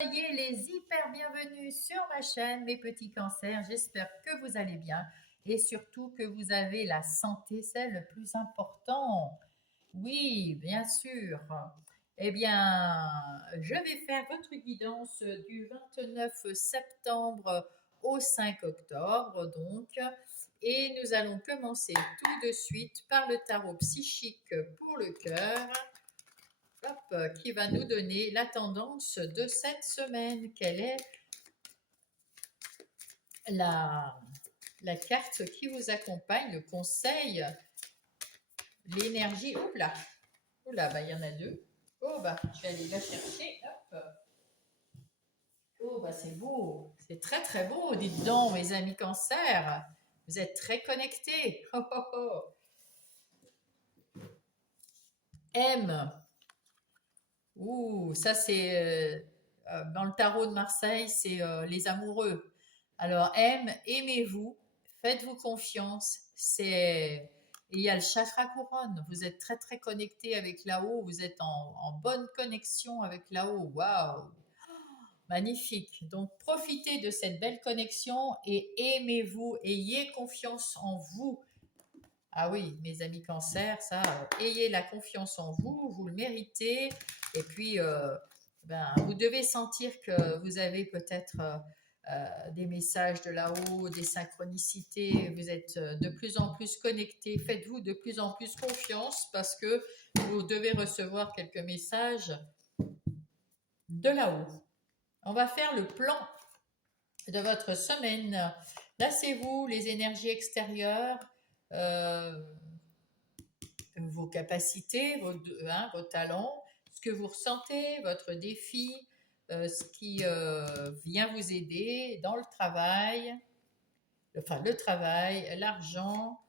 Soyez les hyper bienvenus sur ma chaîne, mes petits cancers. J'espère que vous allez bien et surtout que vous avez la santé, c'est le plus important. Oui, bien sûr. Eh bien, je vais faire votre guidance du 29 septembre au 5 octobre, donc. Et nous allons commencer tout de suite par le tarot psychique pour le cœur. Hop, qui va nous donner la tendance de cette semaine. Quelle est la, la carte qui vous accompagne, le conseil, l'énergie? Oula, oula, bah il y en a deux. Oh bah, je vais aller la chercher. Hop. Oh bah c'est beau, c'est très très beau, dites donc mes amis cancer. Vous êtes très connectés. Oh, oh, oh. M. Ouh, ça c'est dans le tarot de Marseille, c'est les amoureux. Alors aimez-vous, faites-vous confiance. C'est il y a le chakra couronne. Vous êtes très très connecté avec là-haut. Vous êtes en bonne connexion avec là-haut. Waouh, magnifique. Donc profitez de cette belle connexion et aimez-vous. Ayez confiance en vous. Ah oui, mes amis cancer, ça, ayez la confiance en vous, vous le méritez. Et puis, vous devez sentir que vous avez peut-être des messages de là-haut, des synchronicités. Vous êtes de plus en plus connectés. Faites-vous de plus en plus confiance parce que vous devez recevoir quelques messages de là-haut. On va faire le plan de votre semaine. Laissez-vous les énergies extérieures. euh, vos capacités, vos talents, ce que vous ressentez, votre défi, ce qui vient vous aider dans le travail, le travail, l'argent,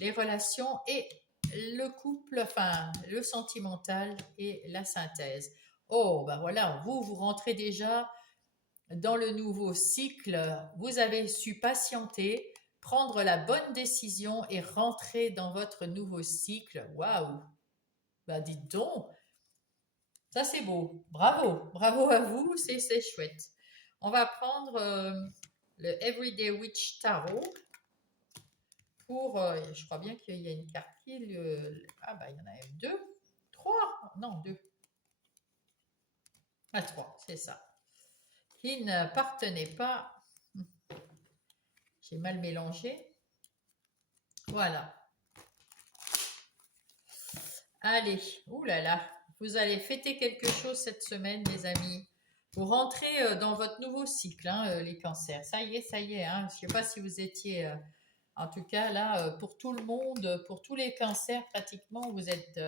les relations et le couple, enfin le sentimental et la synthèse. Oh, ben voilà, vous rentrez déjà dans le nouveau cycle, vous avez su patienter, prendre la bonne décision et rentrer dans votre nouveau cycle. Waouh! Bah dites donc, ça c'est beau. Bravo, bravo à vous, c'est chouette. On va prendre le Everyday Witch Tarot pour, je crois bien qu'il y a une carte qui ah bah il y en a deux, trois, non deux, ah trois, c'est ça, qui n'appartenait pas. J'ai mal mélangé. Voilà. Allez, oulala, vous allez fêter quelque chose cette semaine, les amis. Vous rentrez dans votre nouveau cycle, hein, les cancers. Ça y est. Hein. Je ne sais pas si vous étiez, en tout cas là, pour tout le monde, pour tous les cancers pratiquement, vous êtes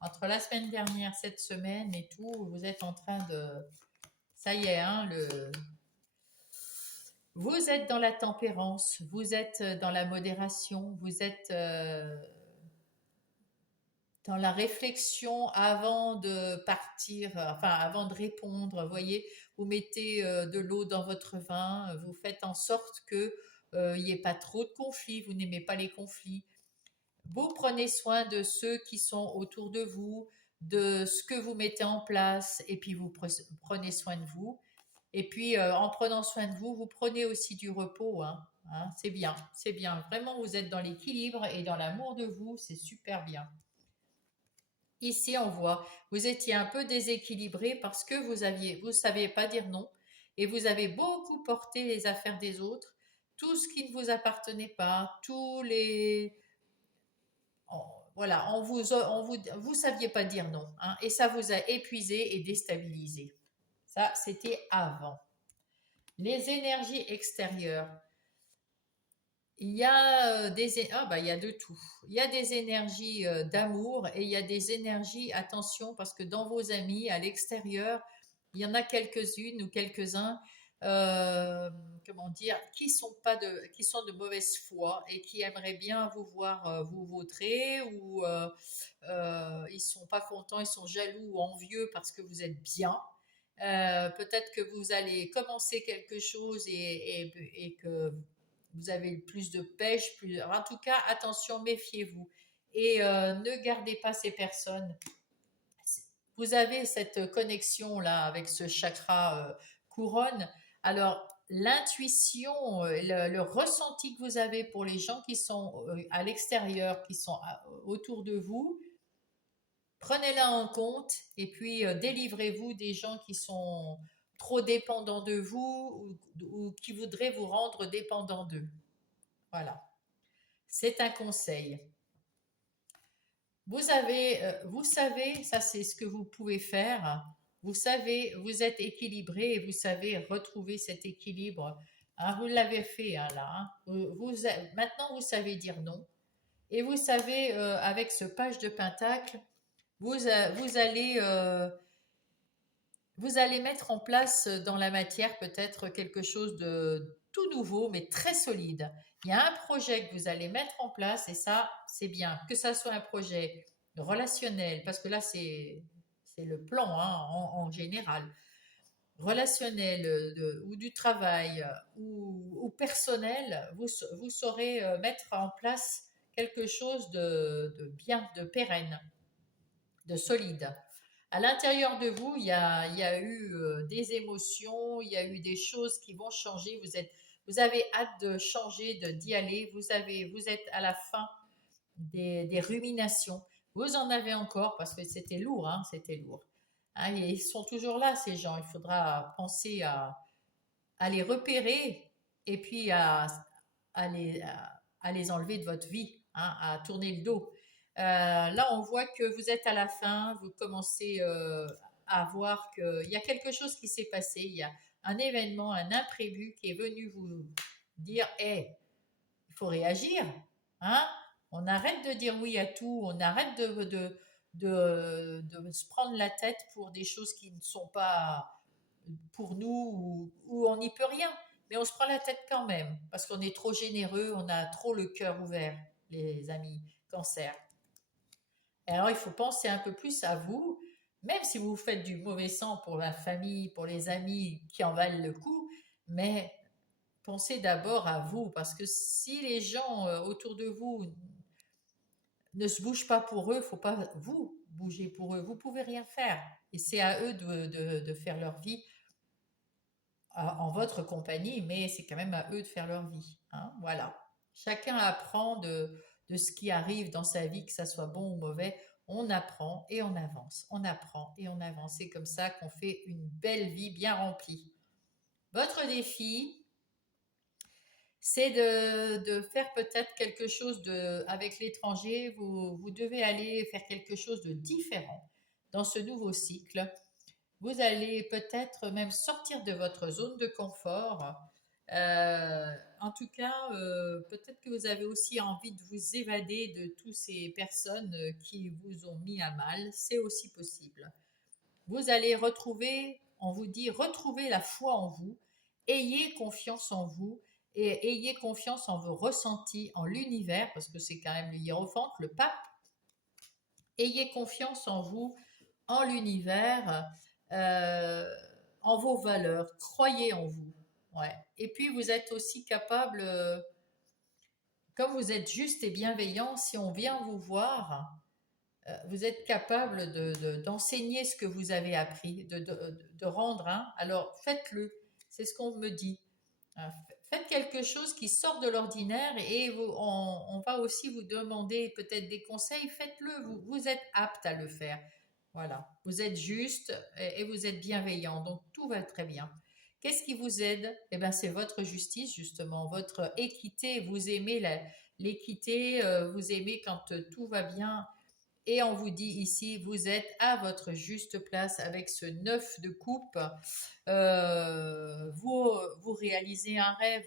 entre la semaine dernière, cette semaine et tout, vous êtes en train de, ça y est, hein, vous êtes dans la tempérance, vous êtes dans la modération, vous êtes dans la réflexion avant de partir, enfin avant de répondre, vous voyez, vous mettez de l'eau dans votre vin, vous faites en sorte que il n'y ait pas trop de conflits, vous n'aimez pas les conflits. Vous prenez soin de ceux qui sont autour de vous, de ce que vous mettez en place, et puis vous prenez soin de vous. Et puis en prenant soin de vous, vous prenez aussi du repos. Hein, hein, c'est bien, c'est bien. Vraiment, vous êtes dans l'équilibre et dans l'amour de vous, c'est super bien. Ici, on voit, vous étiez un peu déséquilibré parce que vous saviez pas dire non et vous avez beaucoup porté les affaires des autres, tout ce qui ne vous appartenait pas, tous les, voilà, vous saviez pas dire non, hein, et ça vous a épuisé et déstabilisé. Ça, c'était avant. Les énergies extérieures. Il y a il y a de tout. Il y a des énergies d'amour et il y a des énergies, attention, parce que dans vos amis, à l'extérieur, il y en a quelques-unes ou quelques-uns, euh, comment dire, qui sont de mauvaise foi et qui aimeraient bien vous voir vous vautrer ou ils sont pas contents, ils sont jaloux ou envieux parce que vous êtes bien. Peut-être que vous allez commencer quelque chose et que vous avez plus de pêche. Plus... En tout cas, attention, méfiez-vous. Et ne gardez pas ces personnes. Vous avez cette connexion là avec ce chakra couronne. Alors, l'intuition, le ressenti que vous avez pour les gens qui sont à l'extérieur, qui sont autour de vous, prenez-la en compte et puis délivrez-vous des gens qui sont trop dépendants de vous ou qui voudraient vous rendre dépendant d'eux. Voilà, c'est un conseil. Vous savez, ça c'est ce que vous pouvez faire. Vous savez, vous êtes équilibré et vous savez retrouver cet équilibre. Hein, vous l'avez fait hein, là. Hein. Maintenant, vous savez dire non. Et vous savez, avec ce page de pentacle, vous vous allez mettre en place dans la matière peut-être quelque chose de tout nouveau, mais très solide. Il y a un projet que vous allez mettre en place et ça, c'est bien. Que ça soit un projet relationnel, parce que là, c'est le plan hein, en général. Relationnel ou du travail ou personnel, vous saurez mettre en place quelque chose de bien, de pérenne, de solide. À l'intérieur de vous, il y a eu des émotions, il y a eu des choses qui vont changer. Vous avez hâte de changer, d'y aller. Vous êtes à la fin des ruminations. Vous en avez encore parce que c'était lourd, hein, c'était lourd. Hein, et ils sont toujours là, ces gens. Il faudra penser à les repérer et puis à les enlever de votre vie, hein, à tourner le dos. Là, on voit que vous êtes à la fin, vous commencez à voir qu'il y a quelque chose qui s'est passé, il y a un événement, un imprévu qui est venu vous dire, hey, il faut réagir, hein? On arrête de dire oui à tout, on arrête de se prendre la tête pour des choses qui ne sont pas pour nous ou on n'y peut rien. Mais on se prend la tête quand même parce qu'on est trop généreux, on a trop le cœur ouvert, les amis cancer. Et alors il faut penser un peu plus à vous, même si vous faites du mauvais sang pour la famille, pour les amis qui en valent le coup, mais pensez d'abord à vous parce que si les gens autour de vous ne se bougent pas pour eux, il ne faut pas vous bouger pour eux. Vous ne pouvez rien faire. Et c'est à eux de faire leur vie en votre compagnie, mais c'est quand même à eux de faire leur vie. Hein, voilà. Chacun apprend de ce qui arrive dans sa vie, que ça soit bon ou mauvais. On apprend et on avance. On apprend et on avance. C'est comme ça qu'on fait une belle vie bien remplie. Votre défi, c'est de faire peut-être quelque chose avec l'étranger. Vous devez aller faire quelque chose de différent dans ce nouveau cycle. Vous allez peut-être même sortir de votre zone de confort. En tout cas, peut-être que vous avez aussi envie de vous évader de toutes ces personnes qui vous ont mis à mal. C'est aussi possible. Vous allez retrouver, on vous dit, retrouvez la foi en vous, ayez confiance en vous et ayez confiance en vos ressentis, en l'univers, parce que c'est quand même le hiérophante, le pape. Ayez confiance en vous, en l'univers, euh, en vos valeurs, croyez en vous. Ouais. Et puis vous êtes aussi capable, comme vous êtes juste et bienveillant, si on vient vous voir, vous êtes capable d'enseigner ce que vous avez appris, de rendre. Hein. Alors faites-le, c'est ce qu'on me dit. Faites quelque chose qui sort de l'ordinaire et on va aussi vous demander peut-être des conseils. Faites-le, vous êtes apte à le faire. Voilà, vous êtes juste et vous êtes bienveillant, donc tout va très bien. Qu'est-ce qui vous aide? Eh bien, c'est votre justice, justement, votre équité. Vous aimez l'équité, vous aimez quand tout va bien, et on vous dit ici, vous êtes à votre juste place avec ce 9 de coupe. Vous réalisez un rêve,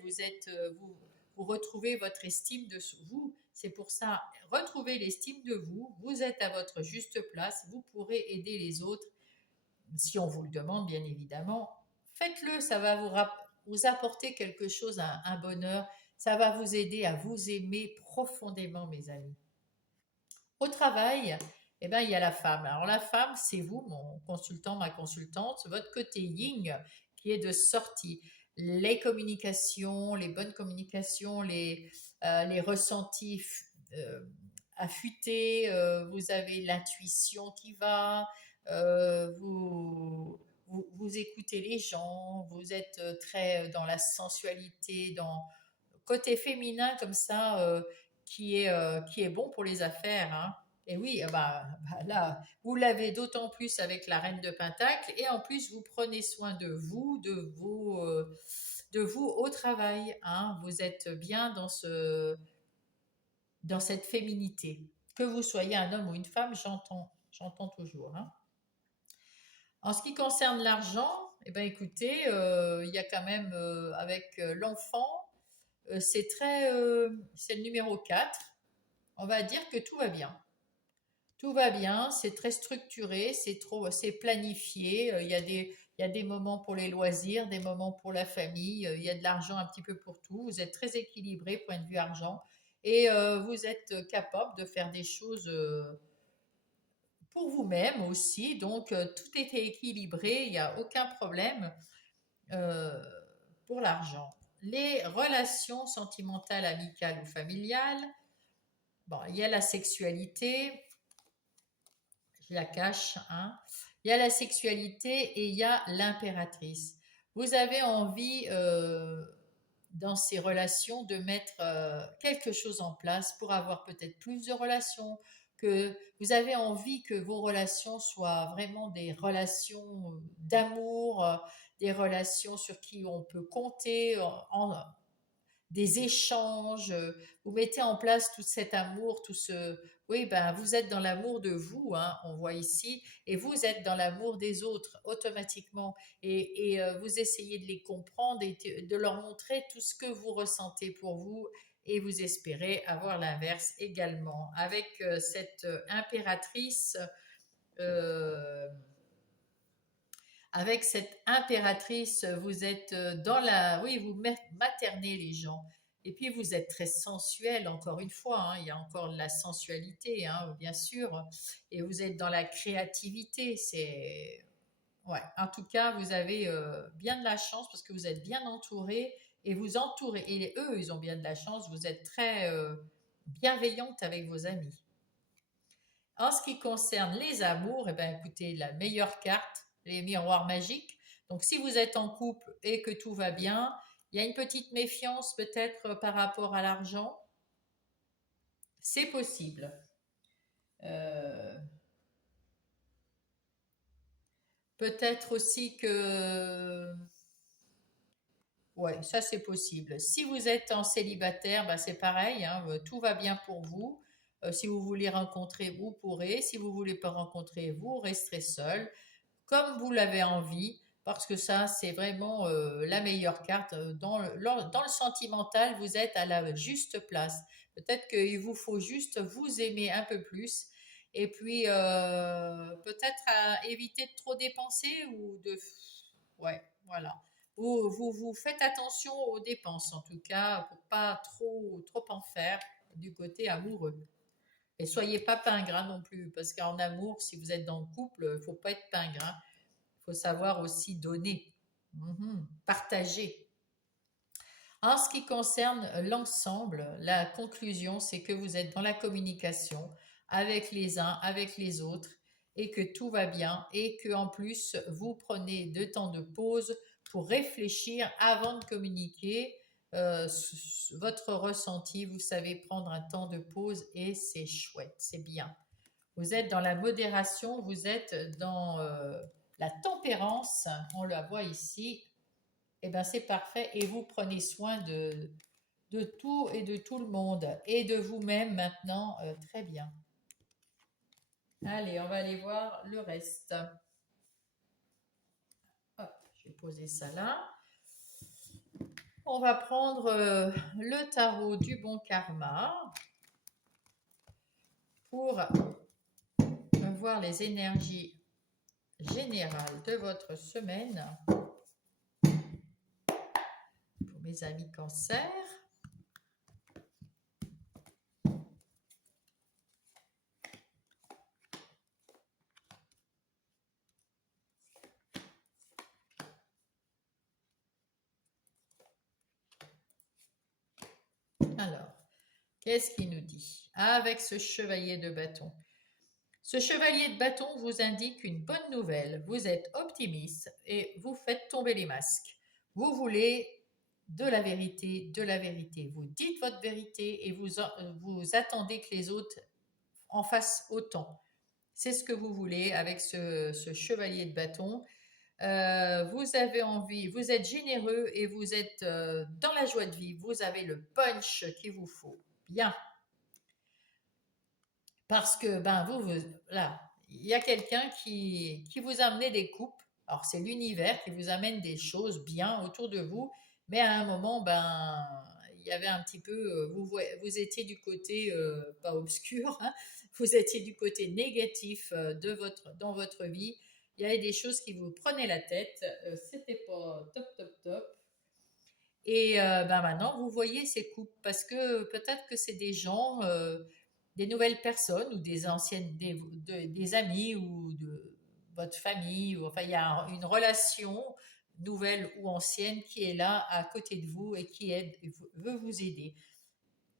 vous retrouvez votre estime de vous. C'est pour ça, retrouvez l'estime de vous. Vous êtes à votre juste place. Vous pourrez aider les autres si on vous le demande, bien évidemment. Faites-le, ça va vous apporter quelque chose, un bonheur. Ça va vous aider à vous aimer profondément, mes amis. Au travail, eh ben, il y a la femme. Alors la femme, c'est vous, mon consultant, ma consultante, votre côté yin qui est de sortie. Les communications, les bonnes communications, les ressentis euh, affûtés, vous avez l'intuition qui va, vous, vous écoutez les gens, vous êtes très dans la sensualité, dans le côté féminin comme ça, qui est bon pour les affaires, hein. Et oui, là, vous l'avez d'autant plus avec la reine de Pentacle, et en plus vous prenez soin de vous au travail, hein. Vous êtes bien dans cette féminité. Que vous soyez un homme ou une femme, j'entends toujours, hein. En ce qui concerne l'argent, eh ben écoutez, il y a quand même avec l'enfant, c'est le numéro 4. On va dire que tout va bien. Tout va bien, c'est très structuré, c'est planifié. Il y a des moments pour les loisirs, des moments pour la famille. Il y a de l'argent un petit peu pour tout. Vous êtes très équilibré point de vue argent, et vous êtes capable de faire des choses pour vous-même aussi. Donc tout est équilibré, il n'y a aucun problème euh, pour l'argent. Les relations sentimentales, amicales ou familiales, bon, il y a la sexualité, je la cache, hein. Il y a la sexualité et il y a l'impératrice. Vous avez envie, dans ces relations, de mettre quelque chose en place pour avoir peut-être plus de relations, que vous avez envie que vos relations soient vraiment des relations d'amour, des relations sur qui on peut compter, des échanges, vous mettez en place tout cet amour, tout ce... Oui, ben, vous êtes dans l'amour de vous, hein, on voit ici, et vous êtes dans l'amour des autres automatiquement, et vous essayez de les comprendre et de leur montrer tout ce que vous ressentez pour vous, et vous espérez avoir l'inverse également. Avec cette impératrice, euh, vous êtes dans la... Oui, vous maternez les gens. Et puis vous êtes très sensuel, encore une fois, hein. Il y a encore de la sensualité, hein, bien sûr. Et vous êtes dans la créativité. C'est... Ouais. En tout cas, vous avez bien de la chance parce que vous êtes bien entouré, et vous entourez. Et eux, ils ont bien de la chance. Vous êtes très bienveillante avec vos amis. En ce qui concerne les amours, eh ben, écoutez, la meilleure carte, les miroirs magiques. Donc, si vous êtes en couple et que tout va bien, il y a une petite méfiance peut-être par rapport à l'argent. C'est possible. Euh, Peut-être aussi que... Ouais, ça c'est possible. Si vous êtes en célibataire, bah, c'est pareil, hein, tout va bien pour vous. Si vous voulez rencontrer, vous pourrez. Si vous voulez pas rencontrer, vous resterez seul, comme vous l'avez envie, parce que ça, c'est vraiment la meilleure carte. Dans le sentimental, vous êtes à la juste place. Peut-être qu'il vous faut juste vous aimer un peu plus, et puis peut-être à éviter de trop dépenser ou de... Ouais, voilà. Vous faites attention aux dépenses, en tout cas, pour pas trop en faire du côté amoureux. Et soyez pas pingre non plus, parce qu'en amour, si vous êtes dans le couple, il faut pas être pingre, hein. Il faut savoir aussi donner, partager. En ce qui concerne l'ensemble, la conclusion, c'est que vous êtes dans la communication avec les uns, avec les autres, et que tout va bien, et que en plus vous prenez de temps de pause pour réfléchir avant de communiquer votre ressenti. Vous savez prendre un temps de pause, et c'est chouette, c'est bien. Vous êtes dans la modération, vous êtes dans la tempérance, on la voit ici. Eh bien, c'est parfait, et vous prenez soin de tout et de tout le monde, et de vous-même maintenant. Très bien. Allez, on va aller voir le reste. Hop, je vais poser ça là. On va prendre le tarot du bon karma pour voir les énergies générales de votre semaine pour mes amis cancer. Alors, qu'est-ce qu'il nous dit avec ce chevalier de bâton? Ce chevalier de bâton vous indique une bonne nouvelle. Vous êtes optimiste et vous faites tomber les masques. Vous voulez de la vérité, de la vérité. Vous dites votre vérité et vous attendez que les autres en fassent autant. C'est ce que vous voulez avec ce chevalier de bâton. Vous avez envie, vous êtes généreux et vous êtes dans la joie de vivre. Vous avez le punch qu'il vous faut. Bien. Parce que, ben, là, il y a quelqu'un qui vous a amené des coupes. Alors, c'est l'univers qui vous amène des choses bien autour de vous. Mais à un moment, ben, il y avait un petit peu, vous étiez du côté, pas obscur, hein, vous étiez du côté négatif dans votre vie. Il y avait des choses qui vous prenaient la tête. C'était pas top, top, top. Et ben maintenant, vous voyez ces coupes parce que peut-être que c'est des gens, des nouvelles personnes ou des anciennes, des amis ou de votre famille. Enfin, il y a une relation nouvelle ou ancienne qui est là à côté de vous et qui veut vous aider.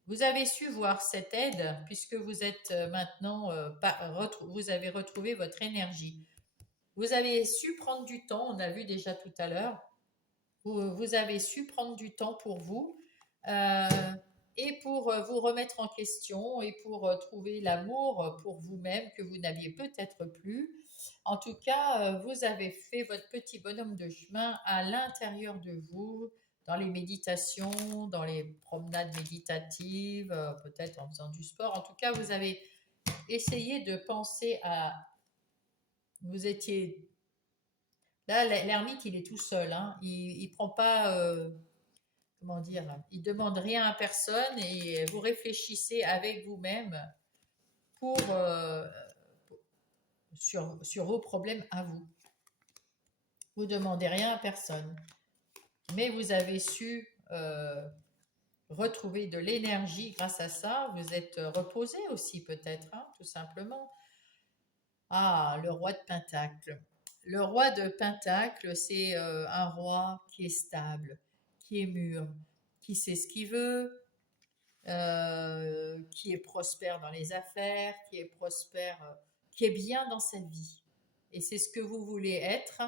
Vous avez su voir cette aide puisque vous êtes maintenant, vous avez retrouvé votre énergie. Vous avez su prendre du temps, on a vu déjà tout à l'heure, vous avez su prendre du temps pour vous euh, et pour vous remettre en question et pour trouver l'amour pour vous-même que vous n'aviez peut-être plus. En tout cas, vous avez fait votre petit bonhomme de chemin à l'intérieur de vous, dans les méditations, dans les promenades méditatives, peut-être en faisant du sport. En tout cas, vous avez essayé de penser à... Vous étiez... Là, l'ermite, il est tout seul. Hein. Il prend pas... comment dire, il demande rien à personne et vous réfléchissez avec vous-même pour, sur vos problèmes à vous. Vous demandez rien à personne, mais vous avez su retrouver de l'énergie grâce à ça. Vous êtes reposé aussi peut-être, hein, tout simplement. Ah, le roi de Pentacle. Le roi de Pentacle, c'est un roi qui est stable, qui est mûr, qui sait ce qu'il veut, qui est prospère dans les affaires, qui est prospère, qui est bien dans sa vie. Et c'est ce que vous voulez être.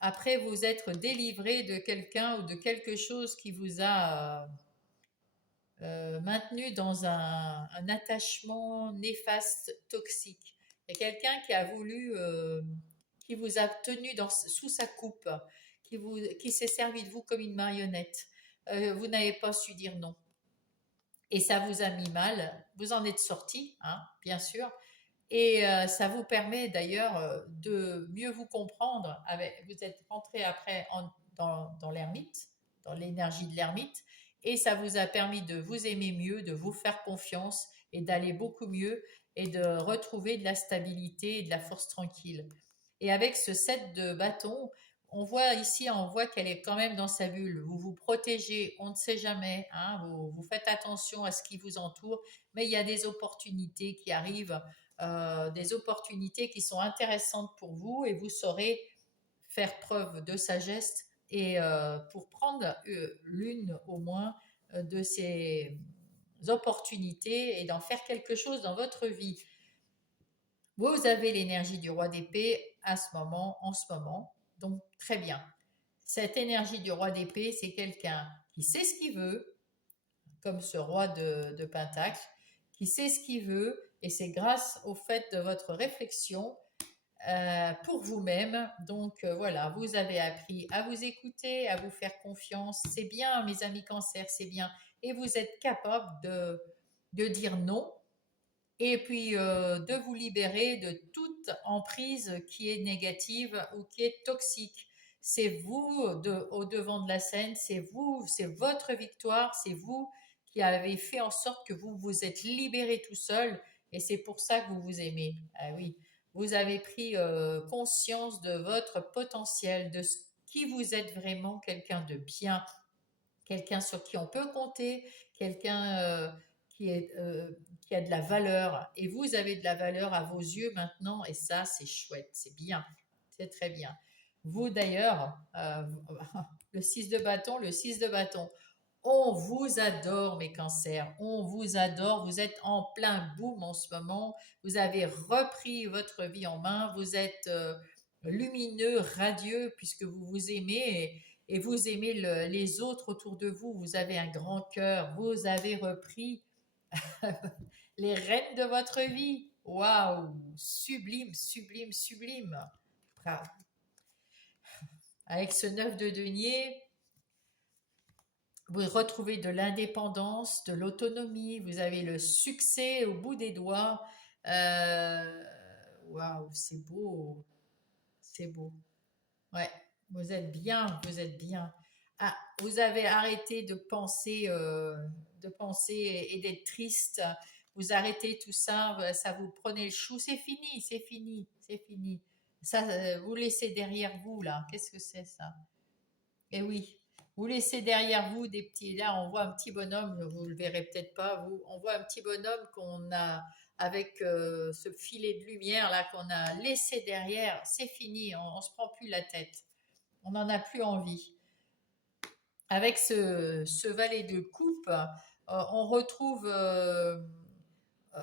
Après vous être délivré de quelqu'un ou de quelque chose qui vous a maintenu dans un attachement néfaste, toxique. Il y a quelqu'un qui a voulu, qui vous a tenu sous sa coupe, qui s'est servi de vous comme une marionnette. Vous n'avez pas su dire non et ça vous a mis mal. Vous en êtes sorti, hein, bien sûr. Et ça vous permet d'ailleurs de mieux vous comprendre. Vous êtes rentré après dans l'ermite, dans l'énergie de l'ermite, et ça vous a permis de vous aimer mieux, de vous faire confiance et d'aller beaucoup mieux et de retrouver de la stabilité et de la force tranquille. Et avec ce set de bâtons, on voit qu'elle est quand même dans sa bulle. Vous vous protégez, on ne sait jamais, hein, vous faites attention à ce qui vous entoure, mais il y a des opportunités qui arrivent, des opportunités qui sont intéressantes pour vous et vous saurez faire preuve de sagesse et pour prendre l'une au moins de ces opportunités et d'en faire quelque chose dans votre vie. Vous avez l'énergie du roi d'épée en ce moment, donc très bien. Cette énergie du roi d'épée, c'est quelqu'un qui sait ce qu'il veut, comme ce roi de Pentacle, qui sait ce qu'il veut, et c'est grâce au fait de votre réflexion pour vous-même. Donc voilà, vous avez appris à vous écouter, à vous faire confiance. C'est bien, mes amis cancer, c'est bien. Et vous êtes capable de dire non et puis de vous libérer de toute emprise qui est négative ou qui est toxique. C'est vous au devant de la scène, c'est vous, c'est votre victoire, c'est vous qui avez fait en sorte que vous vous êtes libéré tout seul et c'est pour ça que vous vous aimez. Ah oui, vous avez pris conscience de votre potentiel, de ce qui vous êtes vraiment, quelqu'un de bien, quelqu'un sur qui on peut compter, quelqu'un qui a de la valeur. Et vous avez de la valeur à vos yeux maintenant, et ça, c'est chouette, c'est bien, c'est très bien. Vous d'ailleurs, le 6 de bâton, On vous adore, mes cancers. On vous adore. Vous êtes en plein boom en ce moment. Vous avez repris votre vie en main. Vous êtes lumineux, radieux, puisque vous vous aimez et vous aimez les autres autour de vous. Vous avez un grand cœur. Vous avez repris les rênes de votre vie. Waouh! Sublime, sublime, sublime. Bravo. Avec ce 9 de denier, vous retrouvez de l'indépendance, de l'autonomie, vous avez le succès au bout des doigts. Euh, Waouh, c'est beau, c'est beau. Ouais, vous êtes bien, vous êtes bien. Ah, vous avez arrêté de penser et d'être triste. Vous arrêtez tout ça, ça vous prenez le chou. C'est fini, c'est fini, c'est fini. Ça, vous laissez derrière vous là. Qu'est-ce que c'est ça? Eh oui, vous laissez derrière vous des petits. Là, on voit un petit bonhomme, vous le verrez peut-être pas, vous. On voit un petit bonhomme qu'on a avec ce filet de lumière là qu'on a laissé derrière. C'est fini, on se prend plus la tête. On n'en a plus envie. Avec ce valet de coupe, on retrouve,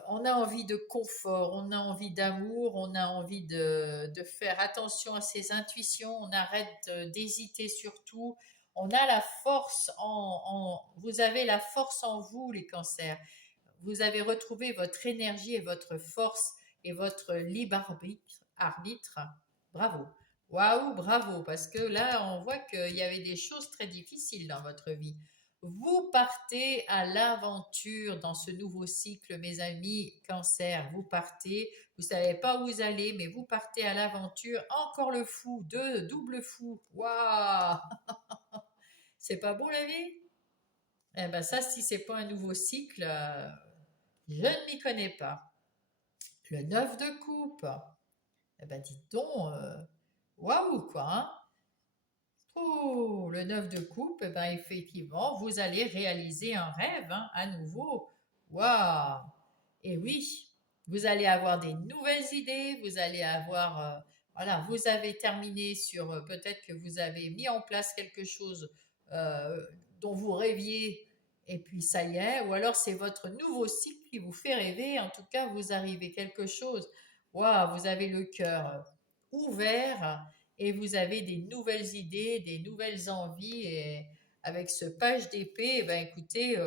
on a envie de confort, on a envie d'amour, on a envie de faire attention à ses intuitions, on arrête d'hésiter sur tout. On a la force vous avez la force en vous, les cancers. Vous avez retrouvé votre énergie et votre force et votre libre arbitre. Bravo. Waouh, bravo, parce que là, on voit qu'il y avait des choses très difficiles dans votre vie. Vous partez à l'aventure dans ce nouveau cycle, mes amis cancer. Vous partez, vous savez pas où vous allez, mais vous partez à l'aventure. Encore le fou, deux, double fou. Waouh, c'est pas beau la vie? Eh ben ça, si c'est pas un nouveau cycle, je ne m'y connais pas. Le 9 de coupe. Eh ben dites donc, waouh quoi, hein. Oh, le 9 de coupe, eh ben effectivement, vous allez réaliser un rêve, hein, à nouveau. Waouh! Et oui, vous allez avoir des nouvelles idées, vous allez avoir, voilà, vous avez terminé sur, peut-être que vous avez mis en place quelque chose euh, dont vous rêviez, et puis ça y est, ou alors c'est votre nouveau cycle qui vous fait rêver, en tout cas, vous arrivez quelque chose. Waouh, vous avez le cœur ouvert et vous avez des nouvelles idées, des nouvelles envies. Et avec ce page d'épée, eh ben, écoutez,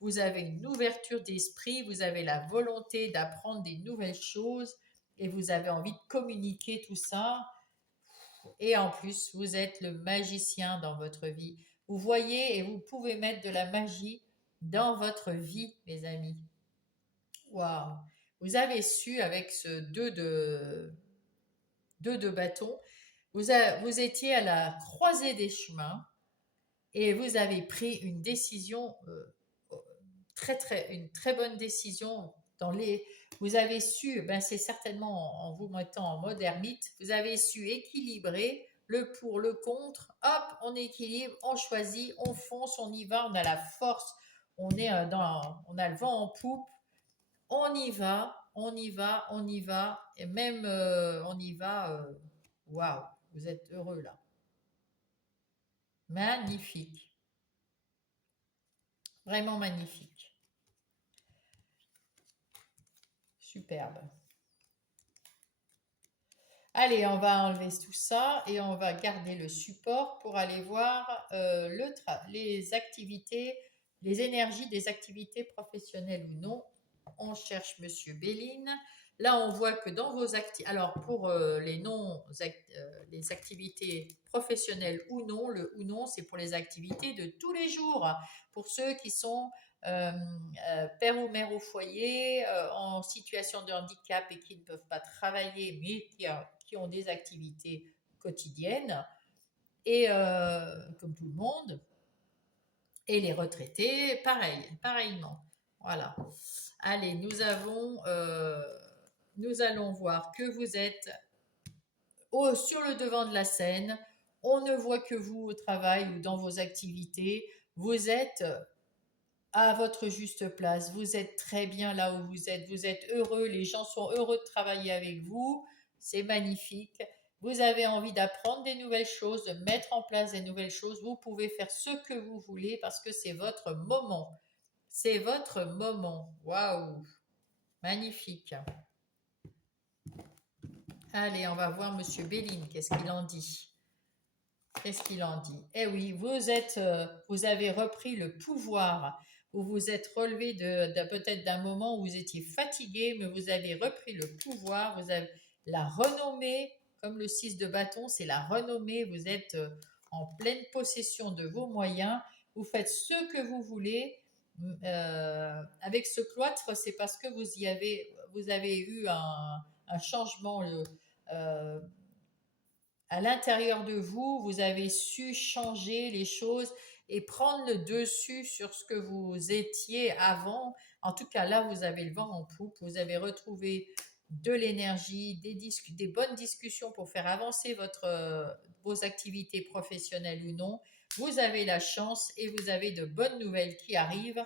vous avez une ouverture d'esprit, vous avez la volonté d'apprendre des nouvelles choses et vous avez envie de communiquer tout ça. Et en plus, vous êtes le magicien dans votre vie. Vous voyez et vous pouvez mettre de la magie dans votre vie, mes amis. Waouh! Vous avez su avec ce 2 de bâton, vous étiez à la croisée des chemins et vous avez pris une décision une très bonne décision vous avez su, ben c'est certainement en vous mettant en mode ermite, vous avez su équilibrer le pour, le contre, hop, on équilibre, on choisit, on fonce, on y va, on a la force, on a le vent en poupe, on y va, on y va, on y va, et même on y va, waouh, vous êtes heureux là. Magnifique, vraiment magnifique, superbe. Allez, on va enlever tout ça et on va garder le support pour aller voir les activités, les énergies des activités professionnelles ou non. On cherche Monsieur Béline. Là, on voit que dans vos activités, alors pour les activités professionnelles ou non, le ou non, c'est pour les activités de tous les jours. Pour ceux qui sont père ou mère au foyer, en situation de handicap et qui ne peuvent pas travailler, mais qui ont des activités quotidiennes, et comme tout le monde, et les retraités, pareillement. Voilà. Allez, nous allons voir que vous êtes sur le devant de la scène. On ne voit que vous au travail ou dans vos activités. Vous êtes à votre juste place. Vous êtes très bien là où vous êtes. Vous êtes heureux. Les gens sont heureux de travailler avec vous. C'est magnifique. vous avez envie d'apprendre des nouvelles choses, de mettre en place des nouvelles choses, vous pouvez faire ce que vous voulez parce que c'est votre moment. C'est votre moment. Waouh, magnifique. Allez, on va voir Monsieur Béline, qu'est-ce qu'il en dit? Qu'est-ce qu'il en dit? Eh oui, vous avez repris le pouvoir. Vous vous êtes relevé peut-être d'un moment où vous étiez fatigué, mais vous avez repris le pouvoir. Vous avez la renommée, comme le 6 de bâton, c'est la renommée. Vous êtes en pleine possession de vos moyens. Vous faites ce que vous voulez. Avec ce cloître, c'est parce que vous avez eu un changement. Euh, à l'intérieur de vous, vous avez su changer les choses et prendre le dessus sur ce que vous étiez avant. En tout cas, là, vous avez le vent en poupe, vous avez retrouvé de l'énergie, des bonnes discussions pour faire avancer vos activités professionnelles ou non. Vous avez la chance et vous avez de bonnes nouvelles qui arrivent.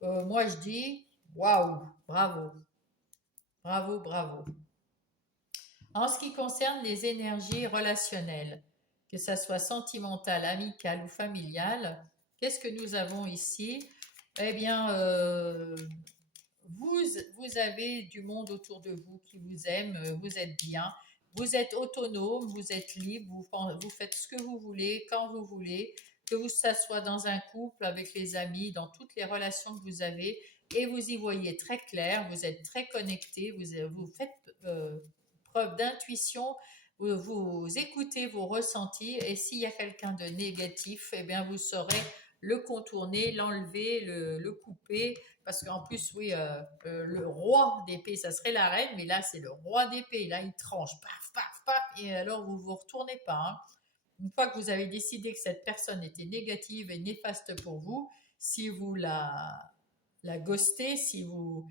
Moi, je dis, waouh, bravo, bravo, bravo. En ce qui concerne les énergies relationnelles, que ça soit sentimentale, amicale ou familiale, qu'est-ce que nous avons ici? Eh bien, vous, vous avez du monde autour de vous qui vous aime, vous êtes bien, vous êtes autonome, vous êtes libre, vous faites ce que vous voulez, quand vous voulez, que ça soit dans un couple, avec les amis, dans toutes les relations que vous avez, et vous y voyez très clair, vous êtes très connecté, vous faites preuve d'intuition, vous écoutez vos ressentis, et s'il y a quelqu'un de négatif, eh bien vous saurez le contourner, l'enlever, le couper, parce qu'en plus, oui, le roi d'épée, ça serait la reine, mais là, c'est le roi d'épée. Là, il tranche, paf, paf, paf, et alors vous vous retournez pas, hein. Une fois que vous avez décidé que cette personne était négative et néfaste pour vous, si vous la ghostez, si vous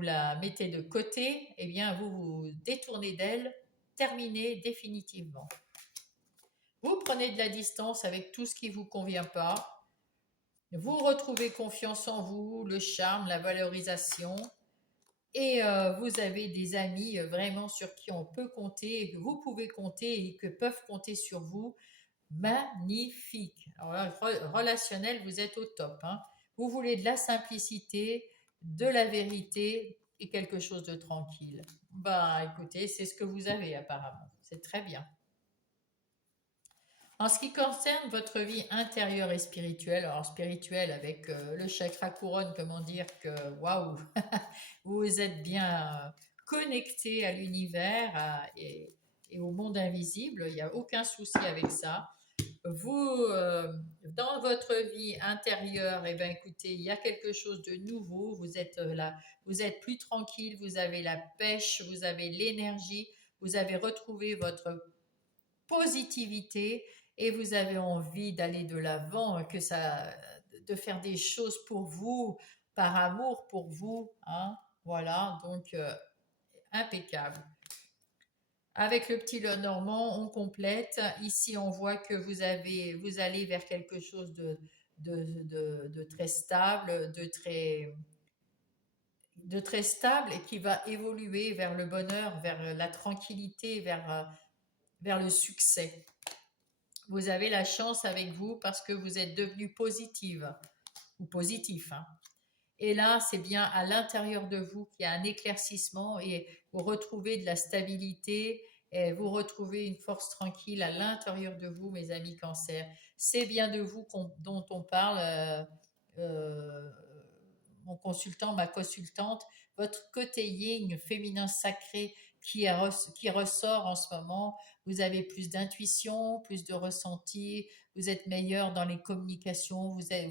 la mettez de côté, eh bien, vous vous détournez d'elle, terminez définitivement. Vous prenez de la distance avec tout ce qui ne vous convient pas. Vous retrouvez confiance en vous, le charme, la valorisation. Et vous avez des amis vraiment sur qui on peut compter, et que vous pouvez compter et que peuvent compter sur vous. Magnifique. Alors là, relationnel, vous êtes au top, hein. Vous voulez de la simplicité, de la vérité et quelque chose de tranquille. Bah écoutez, c'est ce que vous avez apparemment. C'est très bien. En ce qui concerne votre vie intérieure et spirituelle, alors spirituelle avec le chakra couronne, comment dire que waouh, vous êtes bien connecté à l'univers et au monde invisible, il n'y a aucun souci avec ça. Vous, dans votre vie intérieure, eh ben, écoutez, il y a quelque chose de nouveau, vous êtes là, vous êtes plus tranquille, vous avez la pêche, vous avez l'énergie, vous avez retrouvé votre positivité et vous avez envie d'aller de l'avant, de faire des choses pour vous, par amour pour vous, hein. Voilà, donc impeccable. Avec le petit Lenormand, on complète. Ici, on voit que vous allez vers quelque chose de très stable, de très stable et qui va évoluer vers le bonheur, vers la tranquillité, vers le succès. Vous avez la chance avec vous parce que vous êtes devenu positive ou positif, hein. Et là, c'est bien à l'intérieur de vous qu'il y a un éclaircissement et vous retrouvez de la stabilité et vous retrouvez une force tranquille à l'intérieur de vous, mes amis cancer. C'est bien de vous dont on parle, euh, mon consultant, ma consultante, votre côté yin, féminin sacré qui ressort en ce moment. Vous avez plus d'intuition, plus de ressenti, vous êtes meilleur dans les communications, vous avez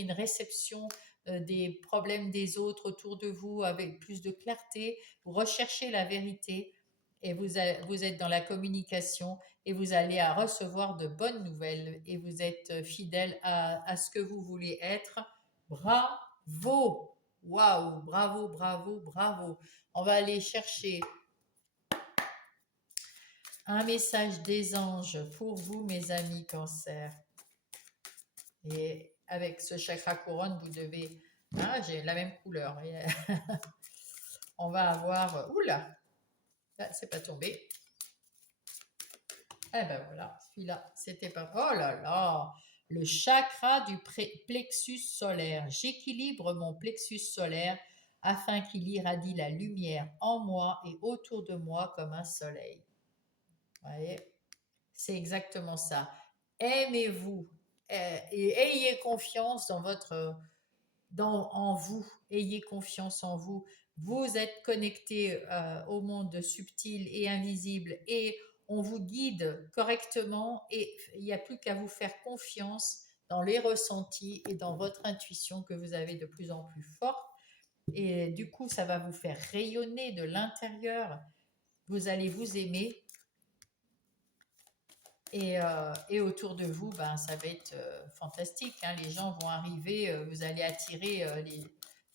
une réception des problèmes des autres autour de vous avec plus de clarté, vous recherchez la vérité et vous êtes dans la communication et vous allez à recevoir de bonnes nouvelles et vous êtes fidèle à ce que vous voulez être. Bravo! Waouh! Bravo, bravo, bravo! On va aller chercher un message des anges pour vous, mes amis cancer. Et avec ce chakra couronne, vous devez... Ah, j'ai la même couleur. On va avoir... Oula! Ah, c'est pas tombé. Eh ben voilà, celui-là, c'était pas. Oh là là, le chakra du plexus solaire. J'équilibre mon plexus solaire afin qu'il irradie la lumière en moi et autour de moi comme un soleil. Vous voyez, c'est exactement ça. Aimez-vous et ayez confiance en vous. Ayez confiance en vous. Vous êtes connecté au monde subtil et invisible et on vous guide correctement et il n'y a plus qu'à vous faire confiance dans les ressentis et dans votre intuition que vous avez de plus en plus forte. Et du coup, ça va vous faire rayonner de l'intérieur. Vous allez vous aimer et autour de vous, ben, ça va être fantastique, hein. Les gens vont arriver, vous allez attirer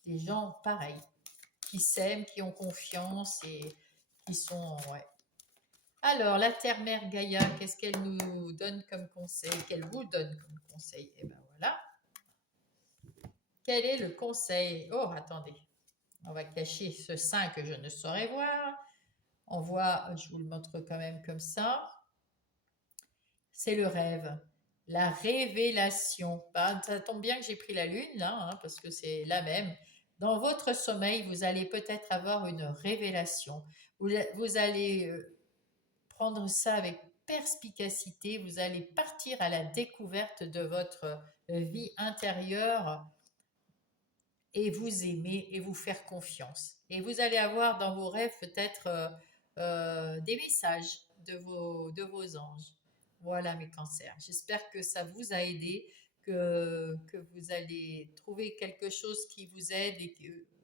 les gens pareils, qui s'aiment, qui ont confiance et qui sont. Ouais. Alors, la Terre-Mère Gaïa, qu'est-ce qu'elle nous donne comme conseil? Qu'elle vous donne comme conseil? Et ben voilà. Quel est le conseil? Oh, attendez. On va cacher ce sein que je ne saurais voir. On voit, je vous le montre quand même comme ça. C'est le rêve, la révélation. Ben, ça tombe bien que j'ai pris la lune là, hein, parce que c'est la même. Dans votre sommeil, vous allez peut-être avoir une révélation. Vous allez prendre ça avec perspicacité. Vous allez partir à la découverte de votre vie intérieure et vous aimer et vous faire confiance. Et vous allez avoir dans vos rêves peut-être des messages de vos anges. Voilà mes cancers. J'espère que ça vous a aidé, que vous allez trouver quelque chose qui vous aide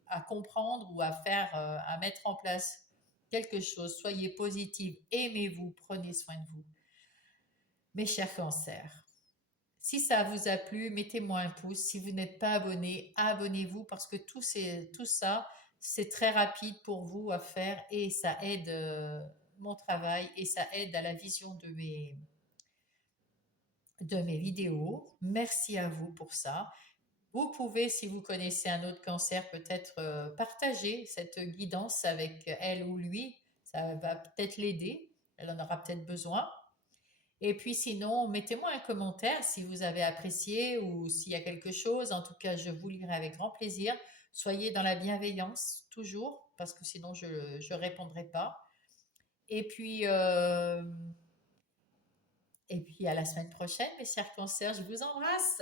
à comprendre ou à faire, à mettre en place quelque chose. Soyez positif, aimez-vous, prenez soin de vous. Mes chers cancers, si ça vous a plu, mettez-moi un pouce. Si vous n'êtes pas abonné, abonnez-vous parce que tout ça, c'est très rapide pour vous à faire et ça aide mon travail et ça aide à la vision de mes vidéos. Merci à vous pour ça. Vous pouvez, si vous connaissez un autre cancer, peut-être partager cette guidance avec elle ou lui. Ça va peut-être l'aider. Elle en aura peut-être besoin. Et puis sinon, mettez-moi un commentaire si vous avez apprécié ou s'il y a quelque chose. En tout cas, je vous lirai avec grand plaisir. Soyez dans la bienveillance toujours, parce que sinon je ne répondrai pas. Et puis, euh, et puis à la semaine prochaine, mes chers cancers, je vous embrasse.